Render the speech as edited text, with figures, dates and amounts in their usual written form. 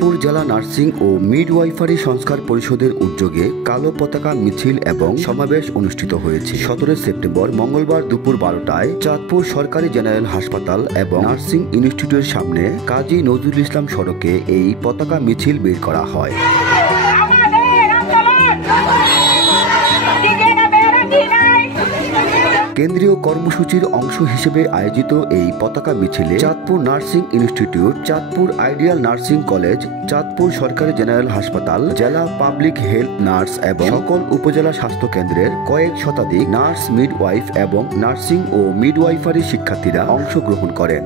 চাঁদপুর জেলা নার্সিং ও মিডওয়াইফারি সংস্কার পরিষদের উদ্যোগে কালো পতাকা মিছিল এবং সমাবেশ অনুষ্ঠিত হয়েছে। 17 সেপ্টেম্বর মঙ্গলবার দুপুর 12টায় চাঁদপুর সরকারি জেনারেল হাসপাতাল এবং নার্সিং ইনস্টিটিউটের সামনে কাজী নজরুল ইসলাম সড়কে এই পতাকা মিছিল বের করা হয়। কেন্দ্রীয় কর্মসূচির অংশ হিসেবে আয়োজিত এই পতাকা মিছিলে Chandpur nursing institute, Chandpur ideal nursing college, Chandpur সরকারি জেনারেল হাসপাতাল, জেলা পাবলিক হেলথ নার্স এবং সকল উপজেলা স্বাস্থ্য কেন্দ্রের কয়েক শতাধিক নার্স, মিডওয়াইফ এবং নার্সিং ও মিডওয়াইফারি শিক্ষার্থীরা অংশগ্রহণ করেন।